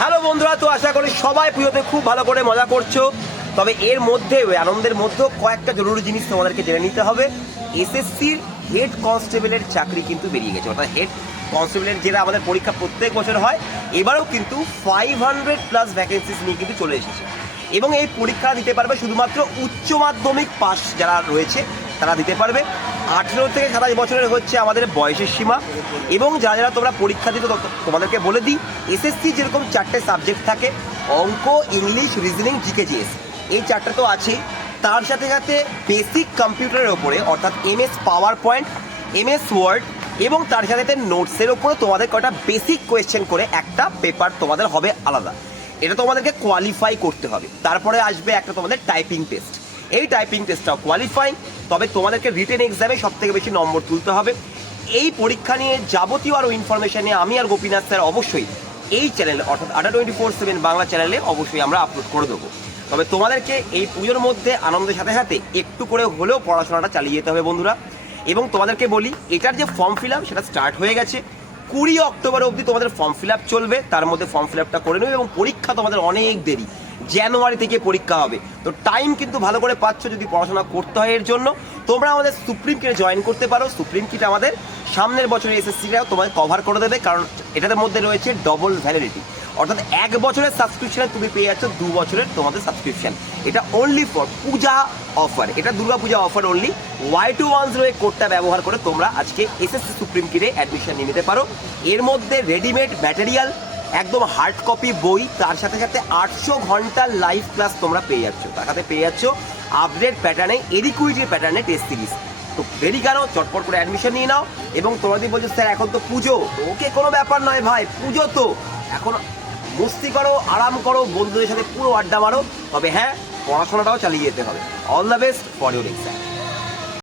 Hello বন্ধুরা, তো আশা করি সবাই পুজোতে খুব ভালো করে মজা করছো। তবে এর মধ্যে ওই আনন্দের মধ্যেও কয়েকটা জরুরি জিনিস তোমাদেরকে জেনে নিতে হবে। এসএসসির হেড কনস্টেবলের চাকরি কিন্তু বেরিয়ে গেছে, অর্থাৎ হেড কনস্টেবলের যেটা আমাদের পরীক্ষা প্রত্যেক বছর হয়, এবারেও কিন্তু 500+ ভ্যাকেন্সিস নিয়ে কিন্তু চলে এসেছে। এবং এই পরীক্ষা দিতে পারবে শুধুমাত্র উচ্চ মাধ্যমিক পাস যারা রয়েছে তারা দিতে পারবে। 18 থেকে 27 বছরের হচ্ছে আমাদের বয়সের সীমা। এবং যারা যারা তোমরা পরীক্ষা দিতে, তোমাদেরকে বলে দিই, এসএসসি যেরকম 4টে সাবজেক্ট থাকে, অঙ্ক, ইংলিশ, রিজনিং, জিকে, জিএস, এই 4টা তো আছেই। তার সাথে সাথে বেসিক কম্পিউটারের ওপরে, অর্থাৎ MS PowerPoint, MS Word, এবং তার সাথে সাথে নোটসের ওপরে তোমাদের কটা বেসিক কোয়েশ্চেন করে একটা পেপার তোমাদের হবে আলাদা। এটা তোমাদেরকে কোয়ালিফাই করতে হবে। তারপরে আসবে একটা তোমাদের টাইপিং টেস্ট। এই টাইপিং টেস্টটাও কোয়ালিফাই, তবে তোমাদেরকে রিটেন এক্সামে সব থেকে বেশি নম্বর তুলতে হবে। এই পরীক্ষা নিয়ে যাবতীয় আরও ইনফরমেশন নিয়ে আমি আর গোপীনাথ স্যার অবশ্যই এই চ্যানেলে, অর্থাৎ আড্ডা 24/7 বাংলা চ্যানেলে অবশ্যই আমরা আপলোড করে দেবো। তবে তোমাদেরকে এই পুজোর মধ্যে আনন্দের সাথে সাথে একটু করে হলেও পড়াশোনাটা চালিয়ে যেতে হবে বন্ধুরা। এবং তোমাদেরকে বলি, এটার যে ফর্ম ফিল আপ সেটা স্টার্ট হয়ে গেছে। 20 অক্টোবর অবধি তোমাদের ফর্ম ফিল আপ চলবে, তার মধ্যে ফর্ম ফিল আপটা করে নেবে। এবং পরীক্ষা তোমাদের অনেক দেরি, জানুয়ারি থেকে পরীক্ষা হবে। তো টাইম কিন্তু ভালো করে পাচ্ছ যদি পড়াশোনা করতে হয়। এর জন্য তোমরা আমাদের সুপ্রিম কিটে জয়েন করতে পারো। সুপ্রিম কিট আমাদের সামনের বছরের এসএসসিটাও তোমাদের কভার করে দেবে, কারণ এটার মধ্যে রয়েছে ডবল ভ্যালিডিটি, অর্থাৎ 1 বছরের সাবস্ক্রিপশনে তুমি পেয়ে যাচ্ছ 2 বছরের তোমাদের সাবস্ক্রিপশন। এটা অনলি ফর পূজা অফার, এটা দুর্গা পূজা অফার অনলি। Y21 এই কোডটা ব্যবহার করে তোমরা আজকে এসএসসি সুপ্রিম কিটে অ্যাডমিশন নিয়ে নিতে পারো। এর মধ্যে রেডিমেড ম্যাটেরিয়াল, একদম হার্ড কপি বই, তার সাথে সাথে 800 ঘন্টার লাইভ ক্লাস তোমরা পেয়ে যাচ্ছ। তার সাথে পেয়ে যাচ্ছ আপডেট প্যাটার্নে, এডিকুইটি প্যাটার্নে টেস্ট সিরিজ। তো দেরি কেন, চটপট করে অ্যাডমিশন নিয়ে নাও। এবং তোমরা যদি বলছো স্যার এখন তো পুজো, তো ওকে, কোনো ব্যাপার নয় ভাই, পুজো তো এখন মস্তি করো, আরাম করো, বন্ধুদের সাথে পুরো আড্ডা মারো। তবে হ্যাঁ, পড়াশোনাটাও চালিয়ে যেতে হবে। All the best for your exam.